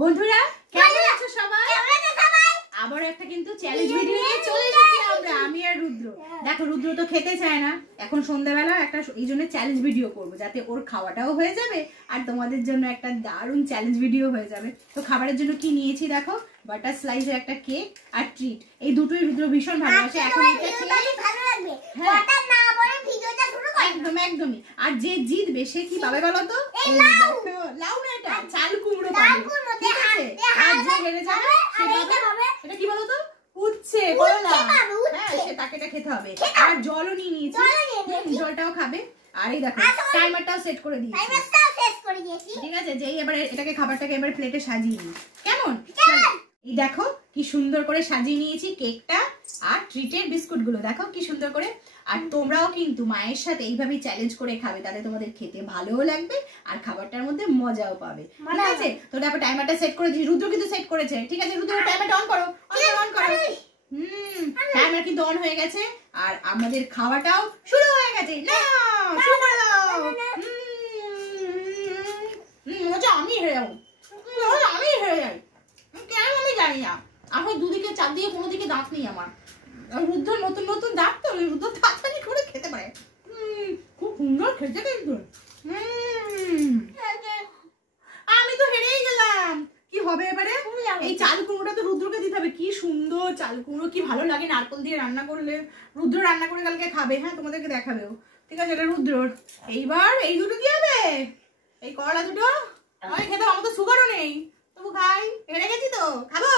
বন্ধুরা কেমন আছো সবাই? আবার একটা কিন্তু চ্যালেঞ্জ ভিডিও নিয়ে চলে এসেছি আমরা, আমি আর রুদ্র। দেখো রুদ্র তো খেতে চায় না এখন সন্ধ্যাবেলা, একটা এই জন্য চ্যালেঞ্জ ভিডিও করবো যাতে ওর খাওয়াটাও হয়ে যাবে আর তোমাদের জন্য একটা দারুণ চ্যালেঞ্জ ভিডিও হয়ে যাবে। তো খাবারের জন্য কি নিয়েছি দেখো, বাটার স্লাইসের একটা কেক আর ট্রিট, এই দুটোই রুদ্র ভীষণ ভালোবাসে। এখন একদম একদমই। আর যে জিতবে সে কি পাবে বলো তো? লাউ না, এটা চাল কুমড়ো পাবে, ঠিক আছে? আর যে হেরে যাবে সে পাবে এটা কি বলো তো? উচ্ছে, কলা। হ্যাঁ, সে তাকে এটা খেতে হবে। আর জলও নিয়ে নিয়েছি, জলটাও খাবে। আর এই দেখো টাইমারটাও সেট করে দিয়েছি, ঠিক আছে? যেই এবারে এটাকে খাবারটাকে এবারে প্লেটে সাজিয়ে নিই, কেমন? এই দেখো কি সুন্দর করে সাজিয়ে নিয়েছি কেকটা আর ট্রিটের বিস্কুট গুলো, দেখো কি সুন্দর করে। আর তোমরাও কিন্তু মায়ের সাথে এইভাবেই চ্যালেঞ্জ করে খাবে, তাহলে তোমাদের খেতে ভালোও লাগবে আর খাবারটার মধ্যে মজাও পাবে, ঠিক আছে? তো তারপর টাইমারটা সেট করে দিই, রুদ্র কিন্তু সেট করেছে, ঠিক আছে? রুদ্র টাইমারটা অন করো, অন করো। টাইমার কিন্তু অন হয়ে গেছে আর আমাদের খাওয়াটাও শুরু হয়ে গেছে। না শুরু করে দাও। আমি হেরে যাবো, আমি হেরে যাই, কেন আমি জানি না। আমার দুদিকে চার দিকে কোনো দিকে দাঁত নেই আমার। রুদ্র নতুন নতুন দাঁত তো, রুদ্র তাড়াতাড়ি করে খেতে পারে। খুব সুন্দর খেতে কিন্তু। আমি তো হেরেই গেলাম, কি হবে এবারে? এই চাল কুমড়োটা তো রুদ্রকে দিতে হবে। কি সুন্দর চাল কুমড়ো, কি ভালো লাগে নারকেল দিয়ে রান্না করলে। রুদ্র রান্না করে কালকে খাবে, হ্যাঁ তোমাদেরকে দেখাবেও, ঠিক আছে? এটা রুদ্রর। এইবার এই দুটো কি হবে? এই করলা দুটো আমি খেতে, আমার তো সুগারও নেই, তবু খাই। হেরে গেছি তো, খাবো,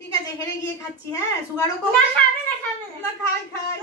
ঠিক আছে? হেরে গিয়ে খাচ্ছি, হ্যাঁ? সুগারও কম না, খাই খাই।